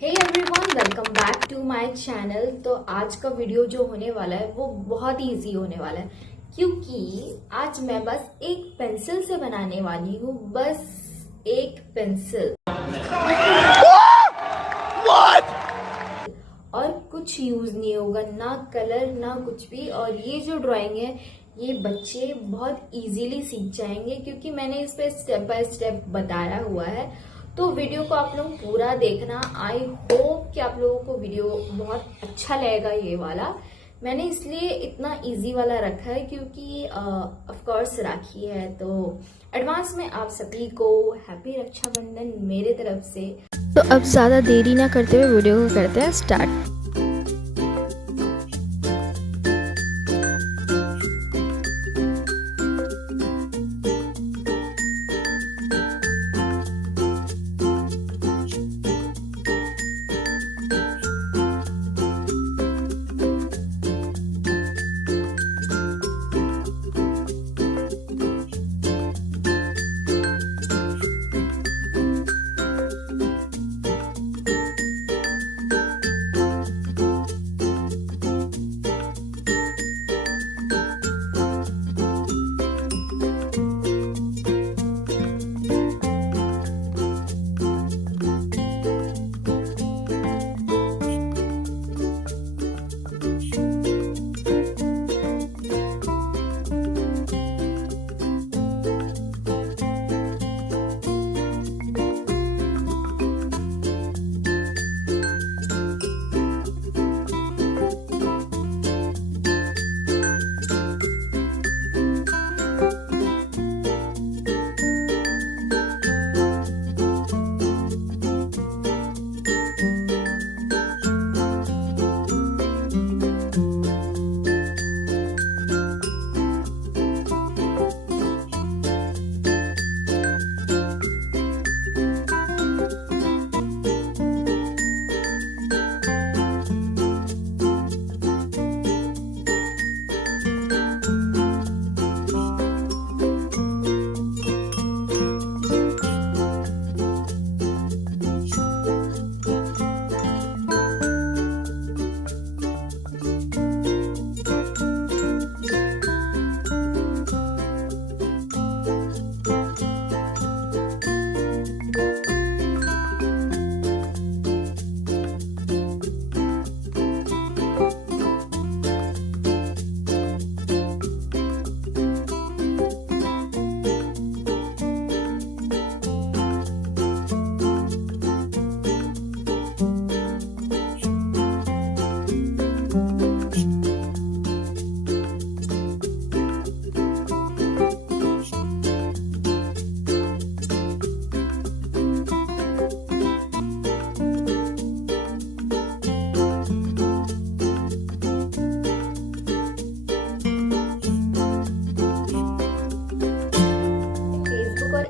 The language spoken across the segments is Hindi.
Hey everyone, welcome back to my channel. तो आज का वीडियो जो होने वाला है वो बहुत ही इजी होने वाला है, क्योंकि आज मैं बस एक पेंसिल से बनाने वाली हूँ। बस एक पेंसिल और कुछ यूज नहीं होगा, ना कलर ना कुछ भी। और ये जो ड्राइंग है ये बच्चे बहुत इजीली सीख जाएंगे, क्योंकि मैंने इस पे स्टेप बाय स्टेप बताया हुआ है। तो वीडियो को आप लोग पूरा देखना। आई होप कि आप लोगों को वीडियो बहुत अच्छा लगेगा। ये वाला मैंने इसलिए इतना इजी वाला रखा है क्योंकि ऑफ कोर्स राखी है। तो एडवांस में आप सभी को हैप्पी रक्षाबंधन मेरे तरफ से। तो अब ज़्यादा देरी ना करते हुए वीडियो को करते हैं स्टार्ट।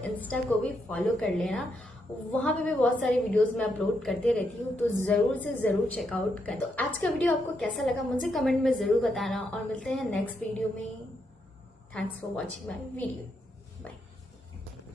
इंस्टा को भी फॉलो कर लेना, वहां पे भी बहुत सारी वीडियोस मैं अपलोड करते रहती हूँ, तो जरूर से जरूर चेकआउट कर। तो आज का वीडियो आपको कैसा लगा मुझे कमेंट में जरूर बताना, और मिलते हैं नेक्स्ट वीडियो में। Thanks for watching my video.